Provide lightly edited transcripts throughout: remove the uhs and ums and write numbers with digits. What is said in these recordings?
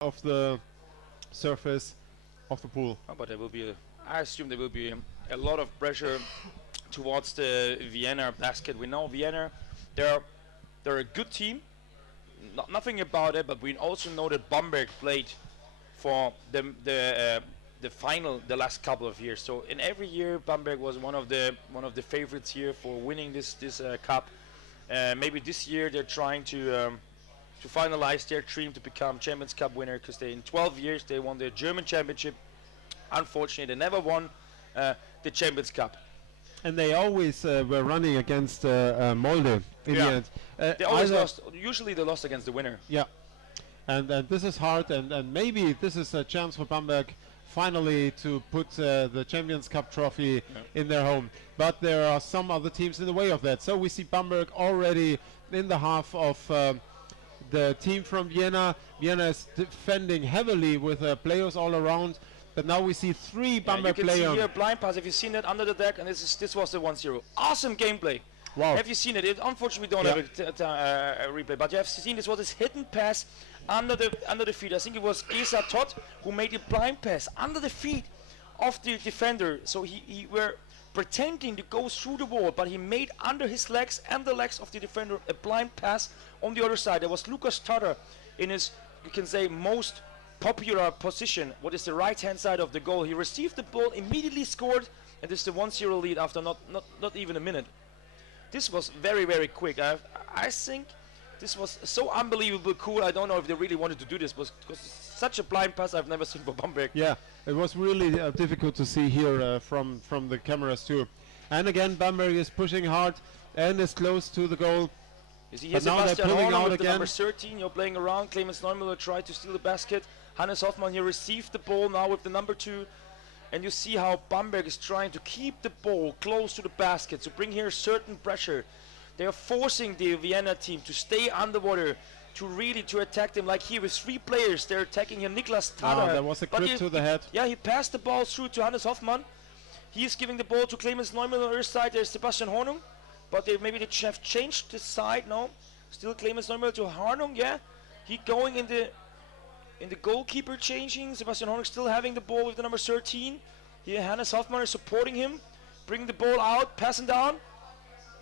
of the surface of the pool. Oh, but there will be, I assume there will be a lot of pressure towards the Vienna basket. We know Vienna, they're a good team, nothing about it, but we also know that Bamberg played for the final the last couple of years. So in every year, Bamberg was one of the favorites here for winning this cup. Maybe this year they're trying to finalize their dream to become Champions Cup winner, because in 12 years they won the German championship. Unfortunately, they never won the Champions Cup. And they always were running against Molde in the end. They always lost. Usually they lost against the winner. Yeah. And this is hard, and maybe this is a chance for Bamberg finally to put the Champions Cup trophy in their home. But there are some other teams in the way of that. So we see Bamberg already in the half of the team from Vienna. Vienna is defending heavily with players all around. But now we see three Bamberg players. You can see here blind pass. If you've seen it under the deck, and this was the 1-0. Awesome gameplay. Wow. Have you seen it? Unfortunately, we don't have a replay. But you have seen this was this hidden pass under the feet. I think it was Esa Todd who made a blind pass under the feet of the defender. So he were pretending to go through the wall, but he made under his legs and the legs of the defender a blind pass on the other side. There was Lukas Totter in his, you can say, most popular position, what is the right hand side of the goal. He received the ball, immediately scored, and this is the 1-0 lead after not even a minute. This was very, very quick. I think this was so unbelievable cool. I don't know if they really wanted to do this, because such a blind pass I've never seen for Bamberg. Yeah, it was really difficult to see here from the cameras too. And again, Bamberg is pushing hard and is close to the goal. You see here Sebastian Horner with the number 13, you're playing around. Clemens Neumüller tried to steal the basket. Hannes Hoffmann here received the ball now with the number 2. And you see how Bamberg is trying to keep the ball close to the basket, to bring here certain pressure. They are forcing the Vienna team to stay underwater, to attack them. Like here with 3 players, they're attacking here. Niklas Tada. There was a grip to the head. Yeah, he passed the ball through to Hannes Hoffmann. He is giving the ball to Clemens Neumüller on the other side. There's Sebastian Hornung. But they have changed the side now. Still Clemens Neumüller to Hornung, yeah. He going in the goalkeeper changing. Sebastian Hornung still having the ball with the number 13. Here Hannes Hoffmann is supporting him. Bringing the ball out, passing down.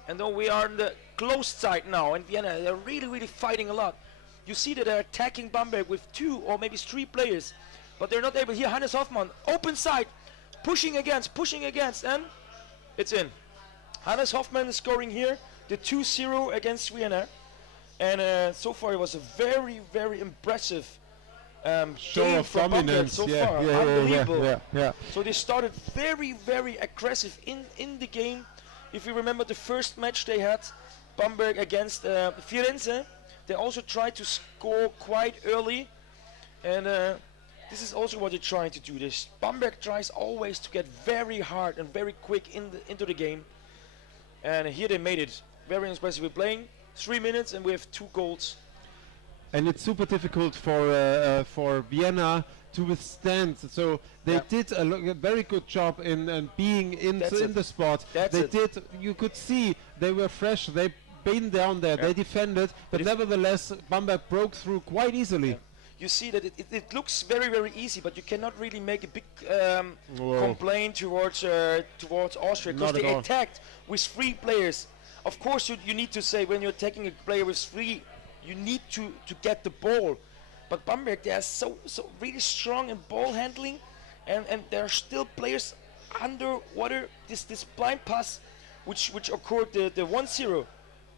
And then we are on the closed side now. And Vienna, they're really, really fighting a lot. You see that they're attacking Bamberg with 2 or maybe 3 players. But they're not able. Here Hannes Hoffmann, open side. Pushing against, and it's in. Hannes Hoffmann is scoring here, the 2-0 against Vienna. And so far it was a very, very impressive show of dominance so far. Unbelievable. So they started very, very aggressive in the game. If you remember the first match they had, Bamberg against Firenze, they also tried to score quite early. And this is also what they're trying to do. This Bamberg tries always to get very hard and very quick into the game. And here they made it. Very impressive. We're playing 3 minutes and we have 2 goals. And it's super difficult for Vienna to withstand. So they did a very good job in being in the spot. You could see they were fresh. They been down there. They defended, but nevertheless Bamberg broke through quite easily. Yeah. You see that it looks very, very easy, but you cannot really make a big complaint towards Austria, because they attacked with 3 players. Of course, you need to say when you're attacking a player with 3, you need to get the ball. But Bamberg, they are so really strong in ball handling, and there are still players underwater. This blind pass, which occurred the 1-0.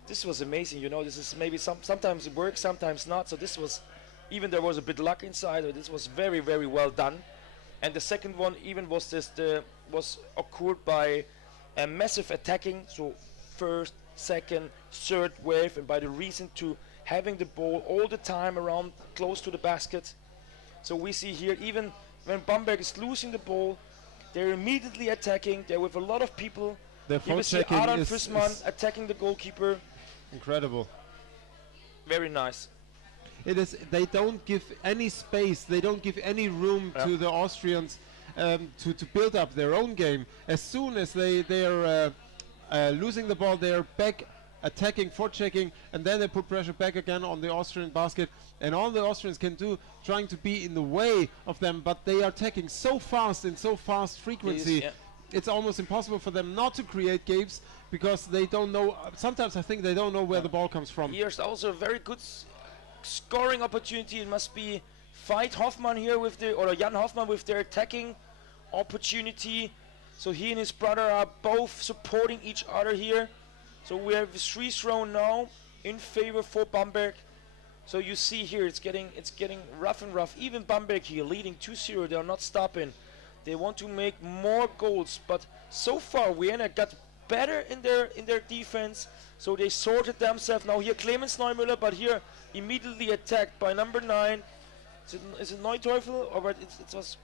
This was amazing. You know, this is maybe sometimes it works, sometimes not. So this was. Even there was a bit luck inside, but this was very, very well done. And the second one even was occurred by a massive attacking, so first, second, third wave, and by the reason to having the ball all the time around close to the basket. So we see here, even when Bamberg is losing the ball, they're immediately attacking. They're with a lot of people. You see Aran Frisman attacking the goalkeeper. Incredible. Very nice. It is. They don't give any space. They don't give any room to the Austrians to build up their own game. As soon as they are losing the ball, they are back attacking, forechecking, and then they put pressure back again on the Austrian basket. And all the Austrians can do, trying to be in the way of them, but they are attacking so fast in so fast frequency. It's almost impossible for them not to create games because they don't know. Sometimes I think they don't know where the ball comes from. Here's also a very good scoring opportunity. It must be Veit Hoffmann here with or Jan Hoffmann with their attacking opportunity. So he and his brother are both supporting each other here. So we have a free throw now in favor for Bamberg. So you see here it's getting rough and rough. Even Bamberg here leading 2-0. They are not stopping. They want to make more goals, but so far Vienna got better in their defense. So they sorted themselves. Now here Clemens Neumüller, but here immediately attacked by number 9. Is it Neuteufel or it was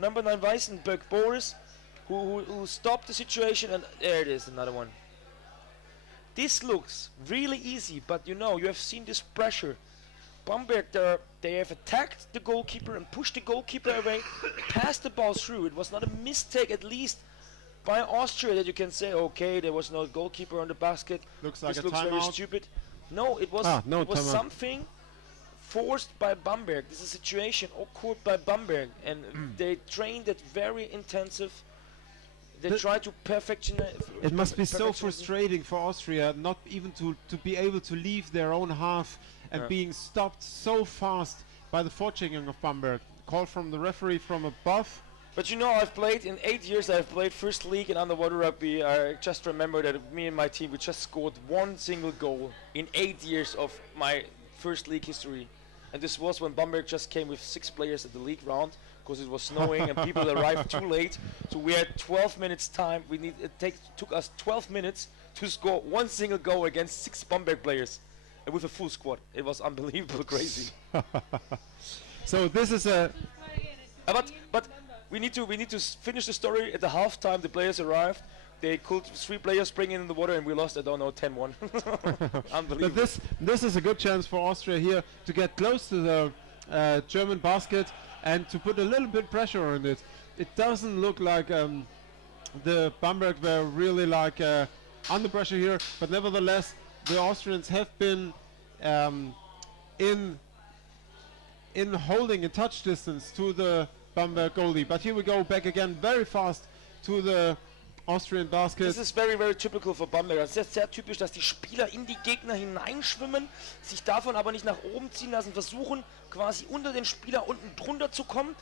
number 9 Weissenböck Boris, who stopped the situation, and there it is, another one. This looks really easy, but you have seen this pressure. Bamberg, they have attacked the goalkeeper and pushed the goalkeeper away, passed the ball through. It was not a mistake, at least by Austria, that you can say, okay, there was no goalkeeper on the basket. Looks like this a looks very stupid. No, it was something forced by Bamberg. This is a situation occurred by Bamberg, and they trained it very intensive. They try to perfection. It must be so frustrating for Austria not even to be able to leave their own half and being stopped so fast by the forechecking of Bamberg. Call from the referee from above. But I've played in 8 years. I've played first league and underwater rugby. I just remember that me and my team, we just scored one single goal in 8 years of my first league history. And this was when Bamberg just came with 6 players at the league round, because it was snowing and people arrived too late. So we had 12 minutes time. It took us 12 minutes to score one single goal against 6 Bamberg players, and with a full squad. It was unbelievable, crazy. So this is a. But we need to finish the story. At the halftime, the players arrived. They could 3 players spring in the water, and we lost, I don't know, 10-1. Unbelievable. But this is a good chance for Austria here to get close to the German basket and to put a little bit pressure on it. It doesn't look like the Bamberg were really under pressure here, but nevertheless the Austrians have been in holding in touch distance to the Bamberg goalie. But here we go back again very fast to the Austrian basket. Das ist very, very typical for Bamberg. Das ist sehr typisch, dass die Spieler in die Gegner hineinschwimmen, sich davon aber nicht nach oben ziehen lassen, versuchen quasi unter den Spieler unten drunter zu kommen,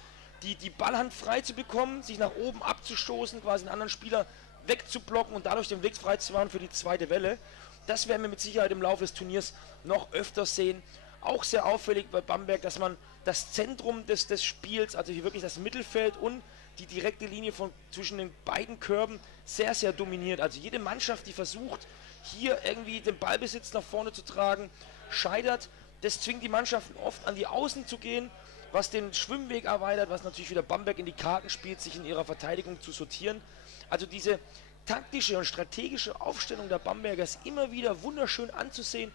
die Ballhand frei zu bekommen, sich nach oben abzustoßen, quasi einen anderen Spieler wegzublocken und dadurch den Weg frei zu machen für die zweite Welle. Das werden wir mit Sicherheit im Laufe des Turniers noch öfter sehen. Auch sehr auffällig bei Bamberg, dass man das Zentrum des Spiels, also hier wirklich das Mittelfeld und die direkte Linie zwischen den beiden Körben sehr, sehr dominiert. Also jede Mannschaft, die versucht, hier irgendwie den Ballbesitz nach vorne zu tragen, scheitert. Das zwingt die Mannschaften oft an die Außen zu gehen, was den Schwimmweg erweitert, was natürlich wieder Bamberg in die Karten spielt, sich in ihrer Verteidigung zu sortieren. Also diese taktische und strategische Aufstellung der Bamberger ist immer wieder wunderschön anzusehen.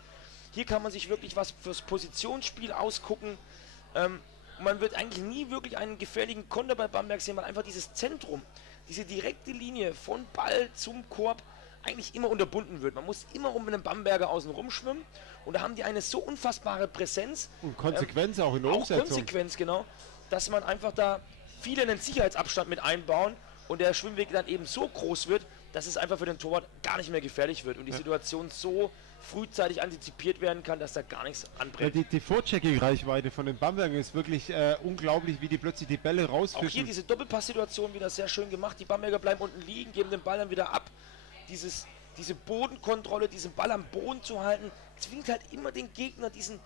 Hier kann man sich wirklich was fürs Positionsspiel ausgucken. Man wird eigentlich nie wirklich einen gefährlichen Konter bei Bamberg sehen, weil einfach dieses Zentrum, diese direkte Linie von Ball zum Korb eigentlich immer unterbunden wird. Man muss immer um einen Bamberger außen rumschwimmen und da haben die eine so unfassbare Präsenz. Und Konsequenz auch in der Umsetzung. Auch Konsequenz, genau, dass man einfach da viele einen Sicherheitsabstand mit einbauen und der Schwimmweg dann eben so groß wird, dass es einfach für den Torwart gar nicht mehr gefährlich wird und die Situation so frühzeitig antizipiert werden kann, dass da gar nichts anbrennt. Ja, die Vorchecking-Reichweite von den Bambergern ist wirklich unglaublich, wie die plötzlich die Bälle rausfischen. Auch hier diese Doppelpass-Situation wieder sehr schön gemacht. Die Bamberger bleiben unten liegen, geben den Ball dann wieder ab. Diese Bodenkontrolle, diesen Ball am Boden zu halten, zwingt halt immer den Gegner, diesen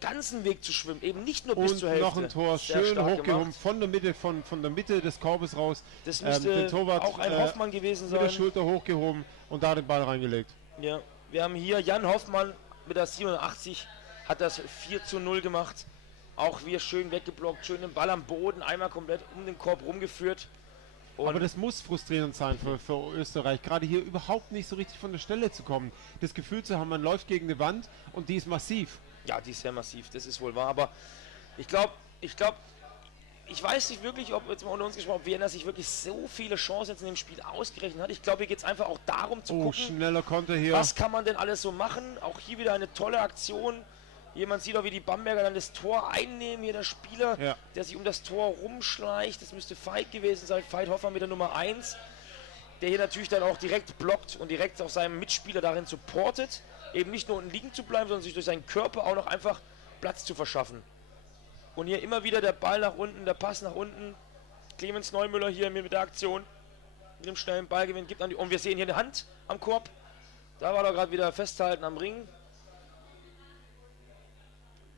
ganzen Weg zu schwimmen, eben nicht nur bis zur Hälfte. Und noch ein Tor, schön hochgehoben von der Mitte des Korbes raus. Das müsste den Torwart, auch ein Hoffmann gewesen sein. Mit der Schulter hochgehoben und da den Ball reingelegt. Ja, wir haben hier Jan Hoffmann mit der 87, hat das 4:0 gemacht. Auch wir schön weggeblockt, schön den Ball am Boden, einmal komplett um den Korb rumgeführt. Und aber das muss frustrierend sein für Österreich, gerade hier überhaupt nicht so richtig von der Stelle zu kommen. Das Gefühl zu haben, man läuft gegen eine Wand und die ist massiv. Ja, die ist sehr massiv, das ist wohl wahr. Aber ich glaube, ich weiß nicht wirklich, ob jetzt mal unter uns gesprochen, ob Vienna sich wirklich so viele Chancen jetzt in dem Spiel ausgerechnet hat. Ich glaube, hier geht es einfach auch darum zu gucken, schneller Konter hier. Was kann man denn alles so machen. Auch hier wieder eine tolle Aktion. Jemand sieht auch, wie die Bamberger dann das Tor einnehmen. Hier der Spieler, der sich um das Tor rumschleicht. Das müsste Veit gewesen sein. Veit Hoffmann mit der Nummer 1. Der hier natürlich dann auch direkt blockt und direkt auch seinem Mitspieler darin supportet. Eben nicht nur unten liegen zu bleiben, sondern sich durch seinen Körper auch noch einfach Platz zu verschaffen. Und hier immer wieder der Ball nach unten, der Pass nach unten. Clemens Neumüller hier mit der Aktion. Mit dem schnellen Ballgewinn gibt an die. Und wir sehen hier eine Hand am Korb. Da war er gerade wieder festhalten am Ring.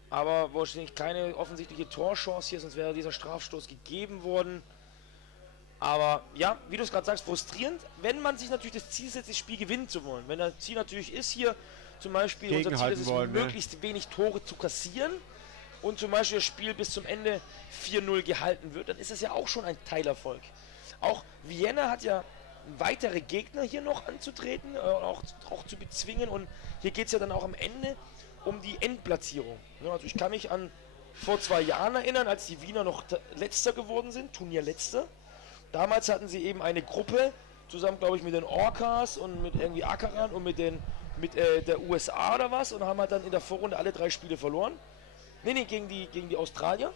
Aber wahrscheinlich keine offensichtliche Torchance hier, sonst wäre dieser Strafstoß gegeben worden. Aber ja, wie du es gerade sagst, frustrierend, wenn man sich natürlich das Ziel setzt, das Spiel gewinnen zu wollen. Wenn das Ziel natürlich ist, hier zum Beispiel unser Ziel ist es, möglichst wenig Tore zu kassieren und zum Beispiel das Spiel bis zum Ende 4-0 gehalten wird, dann ist es ja auch schon ein Teilerfolg. Auch Vienna hat ja weitere Gegner hier noch anzutreten, auch zu bezwingen, und hier geht es ja dann auch am Ende um die Endplatzierung. Ja, also ich kann mich an vor 2 Jahren erinnern, als die Wiener noch Letzter geworden sind, Turnierletzter. Damals hatten sie eben eine Gruppe, zusammen glaube ich mit den Orcas und mit irgendwie Akaran und mit der USA oder was, und haben halt dann in der Vorrunde alle 3 Spiele verloren. Nee, gegen die Australier.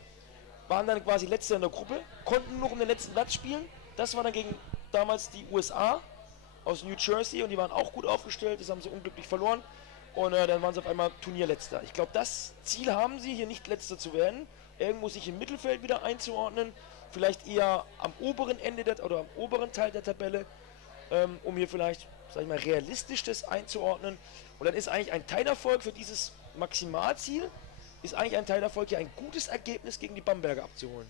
Waren dann quasi Letzter in der Gruppe, konnten noch um den letzten Platz spielen. Das war dann gegen damals die USA aus New Jersey, und die waren auch gut aufgestellt, das haben sie unglücklich verloren. Und dann waren sie auf einmal Turnierletzter. Ich glaube, das Ziel haben sie, hier nicht Letzter zu werden. Irgendwo sich im Mittelfeld wieder einzuordnen. Vielleicht eher am oberen Ende oder am oberen Teil der Tabelle, um hier vielleicht, sag ich mal, realistisch das einzuordnen. Und dann ist eigentlich ein Teilerfolg für dieses Maximalziel, ist eigentlich ein Teilerfolg, hier ein gutes Ergebnis gegen die Bamberger abzuholen.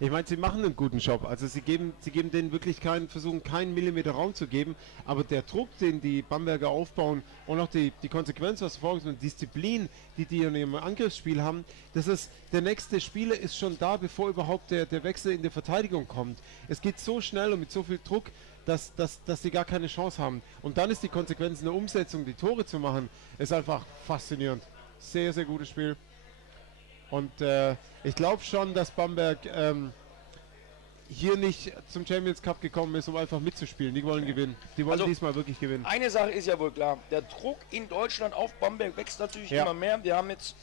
Ich meine, sie machen einen guten Job. Also sie geben denen wirklich versuchen keinen Millimeter Raum zu geben. Aber der Druck, den die Bamberger aufbauen, und auch die Konsequenz, was vorgesehen und Disziplin, die in ihrem Angriffsspiel haben, das ist, der nächste Spieler ist schon da, bevor überhaupt der Wechsel in der Verteidigung kommt. Es geht so schnell und mit so viel Druck, dass sie gar keine Chance haben. Und dann ist die Konsequenz in der Umsetzung, die Tore zu machen, ist einfach faszinierend. Sehr, sehr gutes Spiel. Und ich glaube schon, dass Bamberg hier nicht zum Champions Cup gekommen ist, um einfach mitzuspielen. Die wollen gewinnen. Die wollen diesmal wirklich gewinnen. Eine Sache ist ja wohl klar. Der Druck in Deutschland auf Bamberg wächst natürlich immer mehr. Wir haben jetzt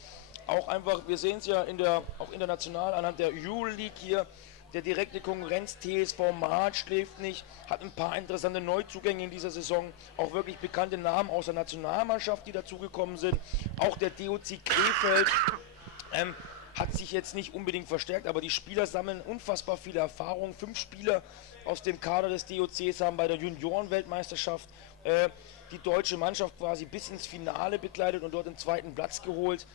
auch einfach, wir sehen es ja auch international anhand der Euroleague hier, der direkte Konkurrenz TSV March schläft nicht, hat ein paar interessante Neuzugänge in dieser Saison, auch wirklich bekannte Namen aus der Nationalmannschaft, die dazugekommen sind. Auch der DOC Krefeld hat sich jetzt nicht unbedingt verstärkt, aber die Spieler sammeln unfassbar viele Erfahrungen. 5 Spieler aus dem Kader des DOCs haben bei der Junioren-Weltmeisterschaft die deutsche Mannschaft quasi bis ins Finale begleitet und dort den 2. Platz geholt.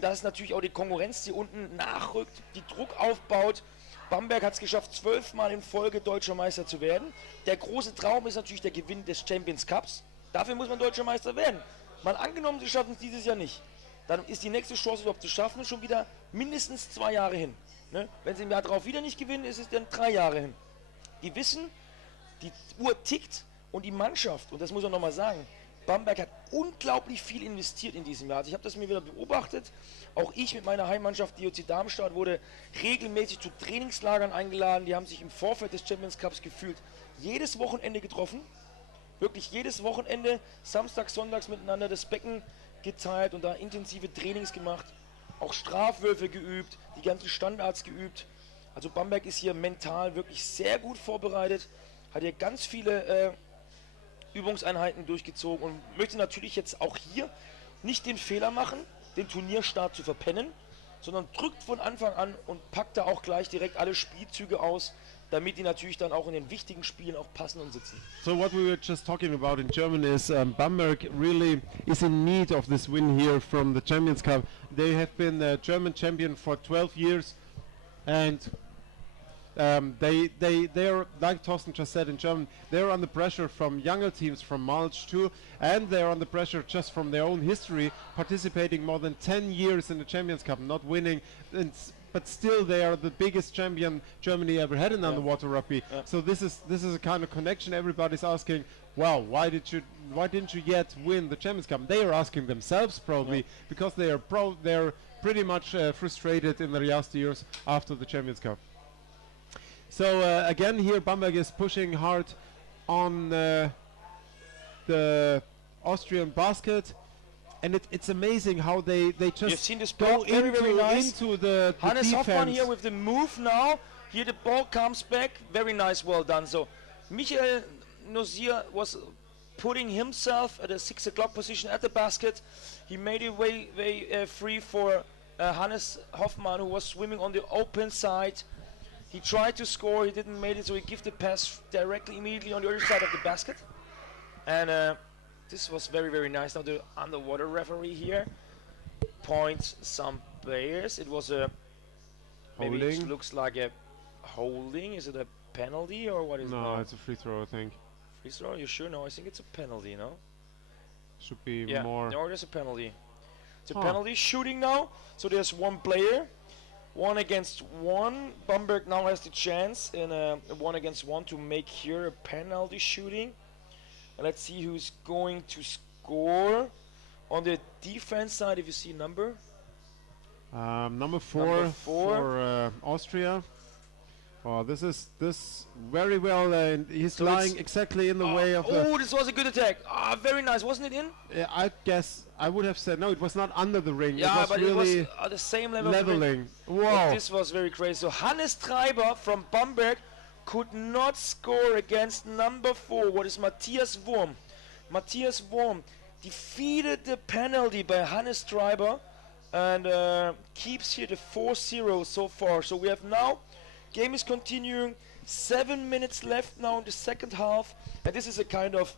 Das ist natürlich auch die Konkurrenz, die unten nachrückt, die Druck aufbaut. Bamberg hat es geschafft, 12 Mal in Folge deutscher Meister zu werden. Der große Traum ist natürlich der Gewinn des Champions Cups. Dafür muss man deutscher Meister werden. Mal angenommen, sie schaffen es dieses Jahr nicht. Dann ist die nächste Chance überhaupt zu schaffen schon wieder mindestens 2 Jahre hin. Ne? Wenn sie im Jahr darauf wieder nicht gewinnen, ist es dann 3 Jahre hin. Die wissen, die Uhr tickt, und die Mannschaft, und das muss man nochmal sagen, Bamberg hat unglaublich viel investiert in diesem Jahr. Also ich habe das mir wieder beobachtet. Auch ich mit meiner Heimmannschaft DOC Darmstadt wurde regelmäßig zu Trainingslagern eingeladen. Die haben sich im Vorfeld des Champions Cups gefühlt jedes Wochenende getroffen. Wirklich jedes Wochenende, samstags, sonntags miteinander das Becken geteilt und da intensive Trainings gemacht. Auch Strafwürfe geübt, die ganzen Standards geübt. Also Bamberg ist hier mental wirklich sehr gut vorbereitet. Hat hier ganz viele Übungseinheiten durchgezogen und möchte natürlich jetzt auch hier nicht den Fehler machen, den Turnierstart zu verpennen, sondern drückt von Anfang an und packt da auch gleich direkt alle Spielzüge aus, damit die natürlich dann auch in den wichtigen Spielen auch passen und sitzen. So what we were just talking about in German is Bamberg really is in need of this win here from the Champions Cup. They have been German champion for 12 years, and they're, like Thorsten just said in German, they're under pressure from younger teams, from Malch too, and they're under pressure just from their own history, participating more than 10 years in the Champions Cup, not winning, but still they are the biggest champion Germany ever had in underwater rugby. So this is a kind of connection. Everybody's asking, well, why didn't you yet win the Champions Cup? They are asking themselves probably because they're pretty much frustrated in the last years after the Champions Cup. So again here Bamberg is pushing hard on the Austrian basket, and it's amazing how they just You've seen this go ball very nice. into the Hannes defense. Hoffmann here with the move now. Here the ball comes back. Very nice, well done. So Michael Nozier was putting himself at a 6 o'clock position at the basket. He made it way free for Hannes Hoffmann, who was swimming on the open side. He tried to score, he didn't make it, so he gave the pass directly immediately on the other side of the basket. And this was very nice. Now the underwater referee here points some players. It was a maybe it looks like a holding. Is it a penalty or what is it? No, it's a free throw, I think. Free throw? You sure? No, I think it's a penalty, no? Should be more. No, there's a penalty. It's a penalty shooting now. So there's one player. 1 against 1. Bamberg now has the chance in a 1 against 1 to make here a penalty shooting. And let's see who's going to score. On the defense side, if you see number. Number 4 for Austria. Oh, this very well. He's so lying exactly in the way of the. Oh, this was a good attack. Very nice, wasn't it in? I guess I would have said no. It was not under the ring. Yeah, it was but really it was at the same level. Leveling. Wow. But this was very crazy. So Hannes Treiber from Bamberg could not score against number 4. What is Matthias Wurm? Matthias Wurm defeated the penalty by Hannes Treiber and keeps here the 4-0 so far. So we have now. Game is continuing. 7 minutes left now in the second half, and this is a kind of,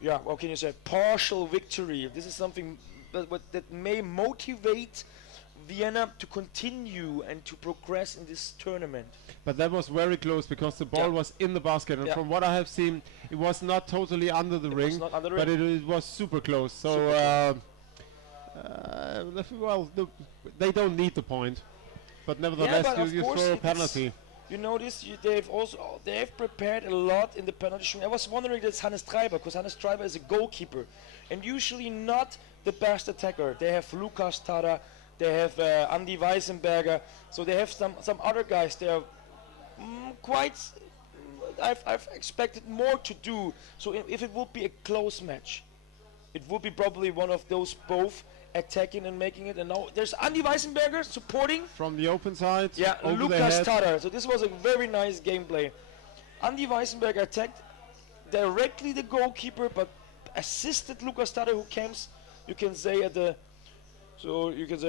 what can you say, partial victory. This is something that may motivate Vienna to continue and to progress in this tournament. But that was very close because the ball was in the basket, and from what I have seen, it was not totally under the ring, but it was super close. So, well, they don't need the point. But nevertheless, you throw a penalty. You notice they've prepared a lot in the penalty shooting. I was wondering that's Hannes Treiber, because Hannes Treiber is a goalkeeper and usually not the best attacker. They have Lukas Tada, they have Andy Weisenberger, so they have some other guys. They are quite. I've expected more to do. So if it would be a close match, it would be probably one of those both. Attacking and making it, and now there's Andy Weisenberger supporting from the open side. Yeah, Lukas Tada. So this was a very nice gameplay. Andy Weisenberger attacked directly the goalkeeper, but assisted Lukas Tada, who comes, you can say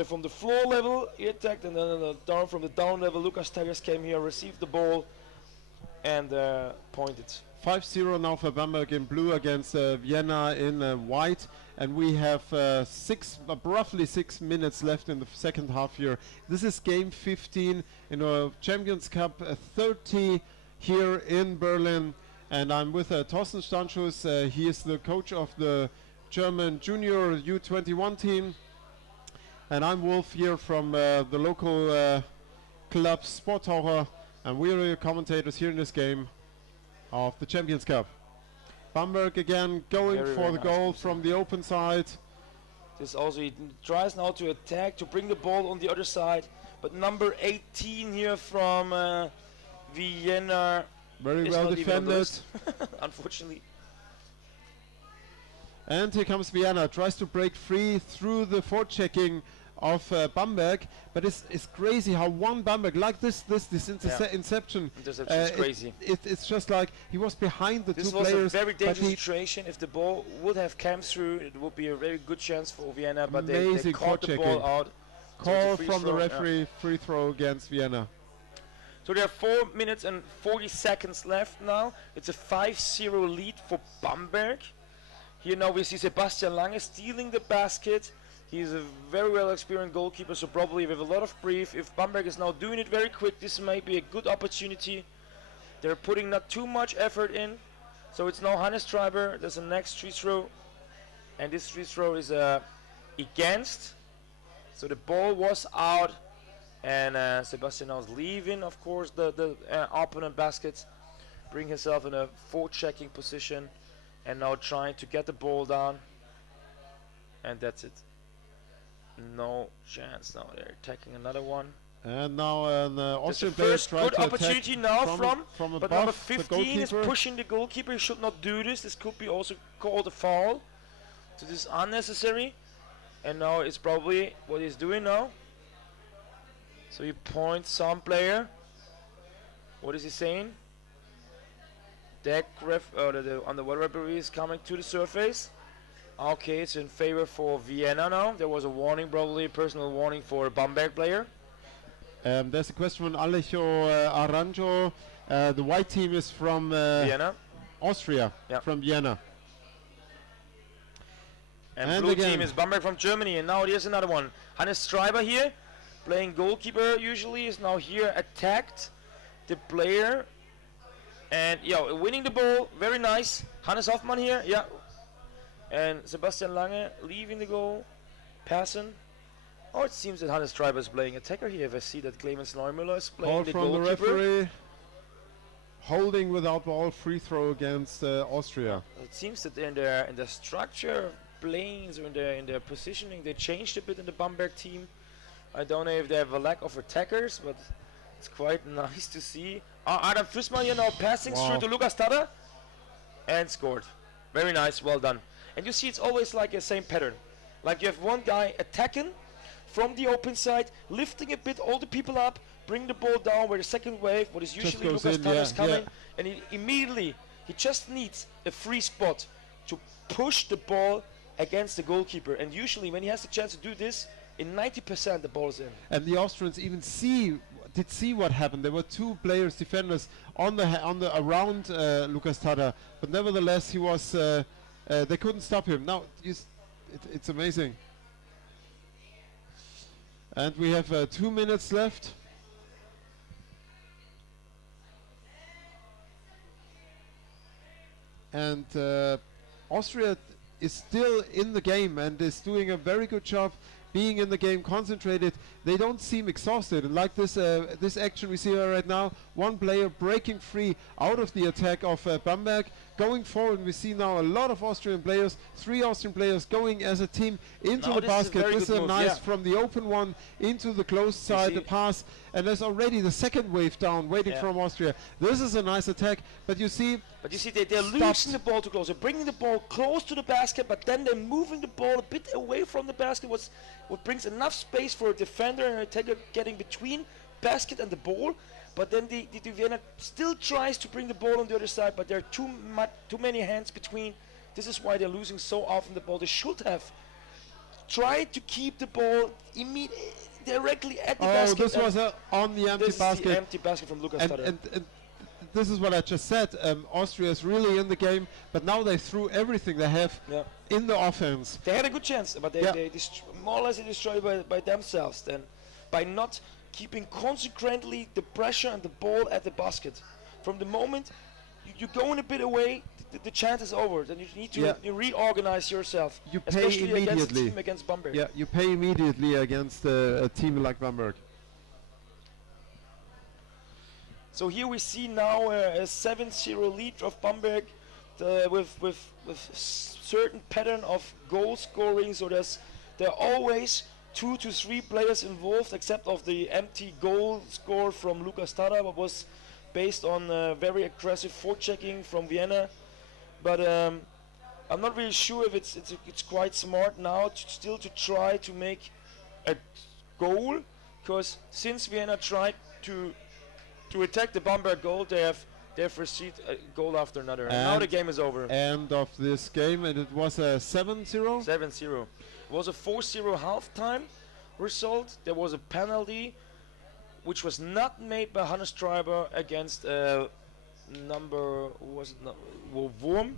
from the floor level he attacked, and then down from the down level, Lukas Tada came here, received the ball, and pointed. 5-0 now for Bamberg in blue against Vienna in white, and we have roughly 6 minutes left in the second half here. This is game 15 in a Champions Cup 30 here in Berlin, and I'm with Thorsten Stanschus. He is the coach of the German junior U21 team, and I'm Wolf here from the local club Sporttaucher, and we're your commentators here in this game of the Champions Cup. Bamberg again going for the goal from the open side. This also, he tries now to attack, to bring the ball on the other side, but number 18 here from Vienna very well defended. Unfortunately. And here comes Vienna, tries to break free through the forechecking of Bamberg, but it's crazy how one Bamberg like this inception. Interception is crazy. It's just like he was behind the two players. This was a very dangerous situation. If the ball would have come through, it would be a very good chance for Vienna, but they caught the ball out. Call from the referee, free throw against Vienna. So there are 4 minutes and 40 seconds left now. It's a 5-0 lead for Bamberg. Here now we see Sebastian Lange stealing the basket. He's a very well experienced goalkeeper, so probably with a lot of brief. If Bamberg is now doing it very quick, this might be a good opportunity. They're putting not too much effort in. So it's now Hannes Treiber. There's the next free throw. And this free throw is against. So the ball was out. And Sebastian now is leaving, of course, the opponent basket. Bring himself in a forechecking position. And now trying to get the ball down. And that's it. No chance now. They're attacking another one. And now an Austrian player first good opportunity now from above, but number 15 is pushing the goalkeeper. He should not do this. This could be also called a foul. So this is unnecessary. And now it's probably what he's doing now. So he points some player. What is he saying? Deck ref, the underwater referee is coming to the surface. Okay, it's in favor for Vienna now. There was a warning, probably a personal warning for a Bamberg player. There's a question from Alejo Aranjo. The white team is from Vienna. Austria, from Vienna. And blue team is Bamberg from Germany. And now there's another one. Hannes Treiber here, playing goalkeeper usually, is now here attacked the player. And yeah, winning the ball, very nice. Hannes Hoffmann here, yeah. And Sebastian Lange leaving the goal, passing. Oh, it seems that Hannes Treiber is playing attacker here. If I see that Clemens Neumüller is playing the goalkeeper. Ball from the referee. Holding without ball, free throw against Austria. It seems that in their structure of planes or in their positioning, they changed a bit in the Bamberg team. I don't know if they have a lack of attackers, but it's quite nice to see. Adam Fussmann here now passing through to Lukas Tada and scored. Very nice, well done. And you see it's always like a same pattern. Like you have one guy attacking from the open side, lifting a bit all the people up, bring the ball down where the second wave, what is usually Lukas Tada is coming, and he just needs a free spot to push the ball against the goalkeeper. And usually when he has the chance to do this, in 90% the ball is in. And the Austrians even did see what happened. There were two players, defenders on the around Lukas Tada, but nevertheless he was. They couldn't stop him. Now it's amazing. And we have 2 minutes left. And Austria is still in the game and is doing a very good job being in the game, concentrated. They don't seem exhausted. And like this this action we see right now, one player breaking free out of the attack of Bamberg. Going forward, we see now a lot of Austrian players, 3 Austrian players going as a team into the basket. This is a nice from the open one into the closed side, the pass. And there's already the second wave down waiting from Austria. This is a nice attack, but you see... But you see they're losing the ball too close. They're bringing the ball close to the basket, but then they're moving the ball a bit away from the basket, what brings enough space for a defender and an attacker getting between basket and the ball. But then the Vienna still tries to bring the ball on the other side, but there are too many hands between. This is why they're losing so often the ball. They should have tried to keep the ball directly at the basket. Oh, this was on the empty basket. This is the empty basket from Lukas Tada. And this is what I just said. Austria is really in the game, but now they threw everything they have in the offense. They had a good chance, but they more or less destroyed by themselves then, by not keeping consequently the pressure and the ball at the basket. From the moment you're going a bit away, the chance is over. Then you need to reorganize yourself. You pay especially immediately. Against a team against Bamberg. Yeah, you pay immediately against a team like Bamberg. So here we see now a 7-0 lead of Bamberg with certain pattern of goal scoring. So there are always 2 to 3 players involved, except of the empty goal score from Lukas Tada, what was based on very aggressive forechecking from Vienna. But I'm not really sure if it's quite smart now still to try to make a goal, because since Vienna tried to attack the Bamberg goal, they have received a goal after another. And now the game is over. End of this game, and it was a 7-0? 7-0. It was a 4-0 halftime result. There was a penalty, which was not made by Hannes Treiber against Wurm.